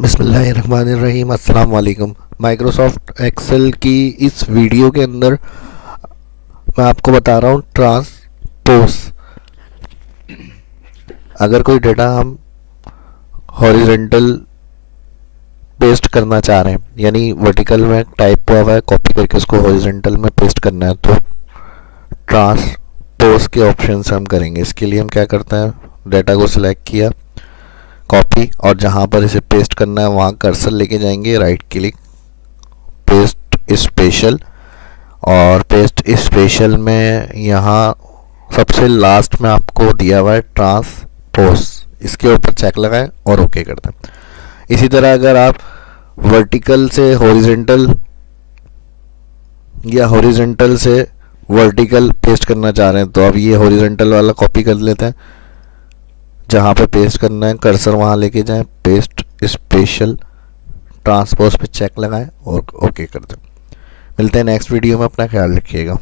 बिस्मिल्लाहिर्रहमानिर्रहीम। अस्सलाम वालेकुम। माइक्रोसॉफ्ट एक्सेल की इस वीडियो के अंदर मैं आपको बता रहा हूँ ट्रांसपोज। अगर कोई डेटा हम हॉरिजॉन्टल पेस्ट करना चाह रहे हैं, यानी वर्टिकल में टाइप हुआ है, कॉपी करके उसको हॉरिजॉन्टल में पेस्ट करना है, तो ट्रांसपोज के ऑप्शन से हम करेंगे। इसके लिए हम क्या करते हैं, डेटा को सिलेक्ट किया, कॉपी, और जहाँ पर इसे पेस्ट करना है वहाँ कर्सर लेके जाएंगे, राइट क्लिक, पेस्ट स्पेशल, और पेस्ट स्पेशल में यहाँ सबसे लास्ट में आपको दिया हुआ है ट्रांसपोज, इसके ऊपर चेक लगाएं और ओके कर दें। इसी तरह अगर आप वर्टिकल से हॉरिजॉन्टल या हॉरिजॉन्टल से वर्टिकल पेस्ट करना चाह रहे हैं, तो अब ये हॉरिजॉन्टल वाला कॉपी कर लेते हैं, जहाँ पे पेस्ट करना है कर्सर वहाँ लेके जाएं, पेस्ट स्पेशल, ट्रांसपोज पे चेक लगाएं और ओके कर दें। मिलते हैं नेक्स्ट वीडियो में, अपना ख्याल रखिएगा।